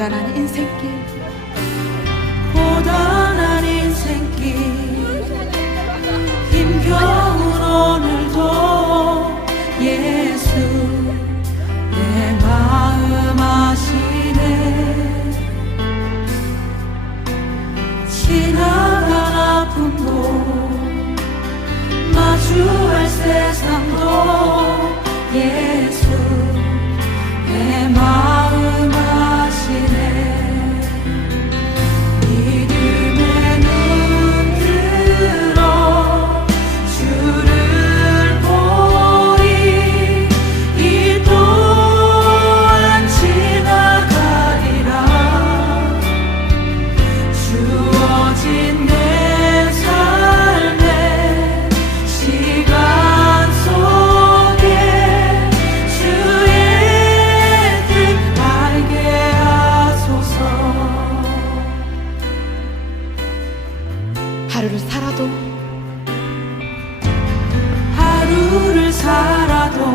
고단한 인생길. 고단한 인생길. 힘겨운 오늘도 예수 내 마음 아시네. 지나간 아픔도 마주 하루를 살아도 하루를 살아도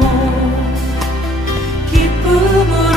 기쁨으로